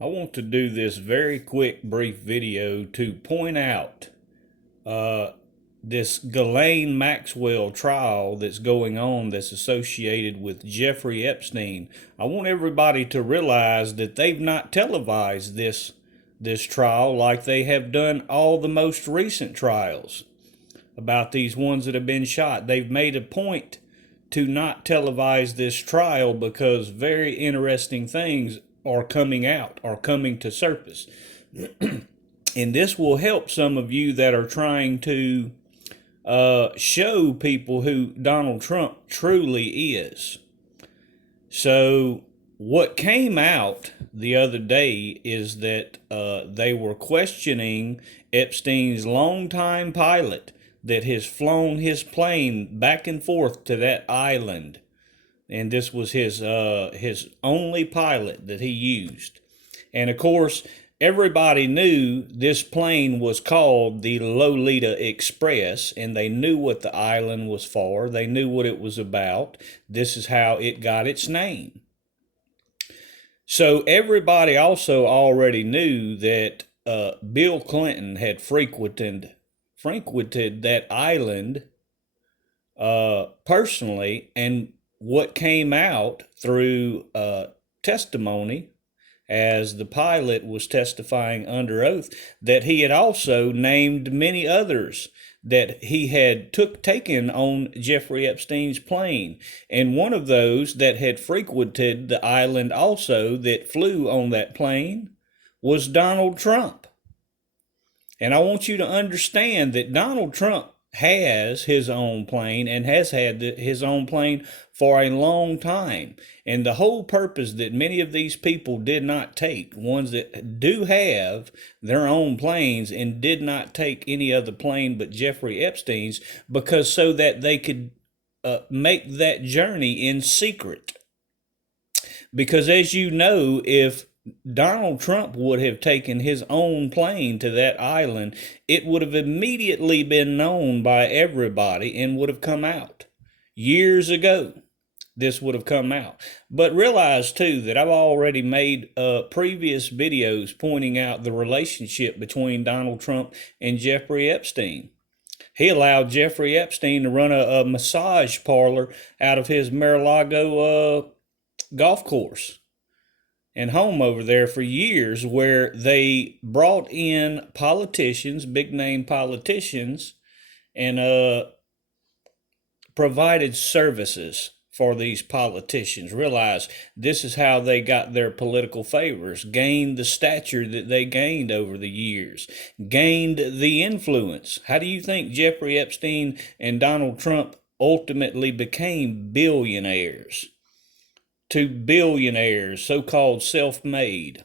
I want to do this very quick, brief video to point out uh, this Ghislaine Maxwell trial that's going on that's associated with Jeffrey Epstein. I want everybody to realize that they've not televised this trial like they have done all the most recent trials about these ones that have been shot. They've made a point to not televise this trial because very interesting things are coming out, are coming to surface. And this will help some of you that are trying to show people who Donald Trump truly is. So, what came out the other day is that they were questioning Epstein's longtime pilot that has flown his plane back and forth to that island, and this was his only pilot that he used. And of course, everybody knew this plane was called the Lolita Express, and they knew what the island was for. They knew what it was about. This is how it got its name. So everybody also already knew that Bill Clinton had frequented that island personally, and what came out through testimony as the pilot was testifying under oath that he had also named many others that he had taken on Jeffrey Epstein's plane. And one of those that had frequented the island also that flew on that plane was Donald Trump. And I want you to understand that Donald Trump has his own plane and has had his own plane for a long time. And the whole purpose that many of these people did not take, ones that do have their own planes and did not take any other plane but Jeffrey Epstein's, because so that they could make that journey in secret. Because as you know, if Donald Trump would have taken his own plane to that island, it would have immediately been known by everybody and would have come out. Years ago, this would have come out. But realize too that I've already made previous videos pointing out the relationship between Donald Trump and Jeffrey Epstein. He allowed Jeffrey Epstein to run a massage parlor out of his Mar-a-Lago golf course and home over there for years, where they brought in politicians, big name politicians, and provided services for these politicians. Realize this is how they got their political favors, gained the stature that they gained over the years, gained the influence. How do you think Jeffrey Epstein and Donald Trump ultimately became billionaires? To billionaires, so-called self-made.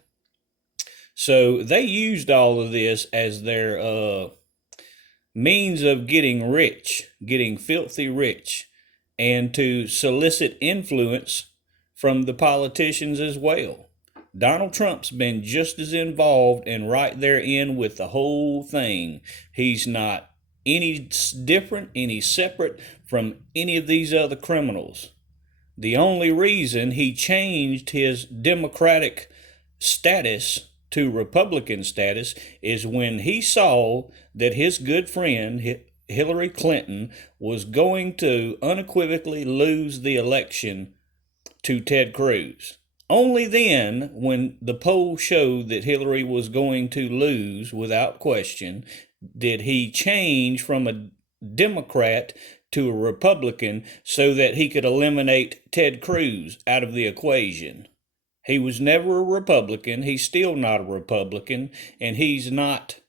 So they used all of this as their means of getting rich, getting filthy rich, and to solicit influence from the politicians as well. Donald Trump's been just as involved and right there in with the whole thing. He's not any different, any separate from any of these other criminals. The only reason he changed his Democratic status to Republican status is when he saw that his good friend Hillary Clinton was going to unequivocally lose the election to Ted Cruz. Only then, when the polls showed that Hillary was going to lose without question, did he change from a Democrat to a Republican so that he could eliminate Ted Cruz out of the equation. He was never a Republican. He's still not a Republican, and he's not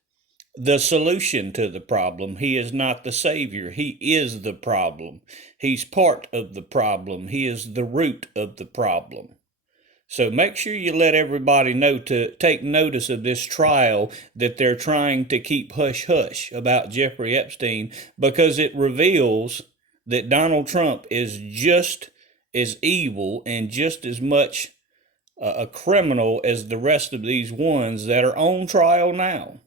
the solution to the problem. He is not the savior. He is the problem. He's part of the problem. He is the root of the problem. So make sure you let everybody know to take notice of this trial that they're trying to keep hush-hush about Jeffrey Epstein, because it reveals that Donald Trump is just as evil and just as much a criminal as the rest of these ones that are on trial now.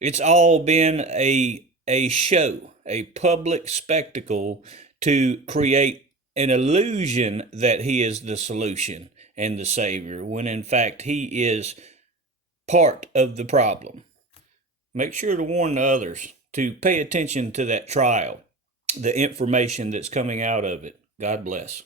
It's all been a show, a public spectacle to create an illusion that he is the solution. and the Savior, when in fact he is part of the problem. Make sure to warn the others to pay attention to that trial, the information that's coming out of it. God bless.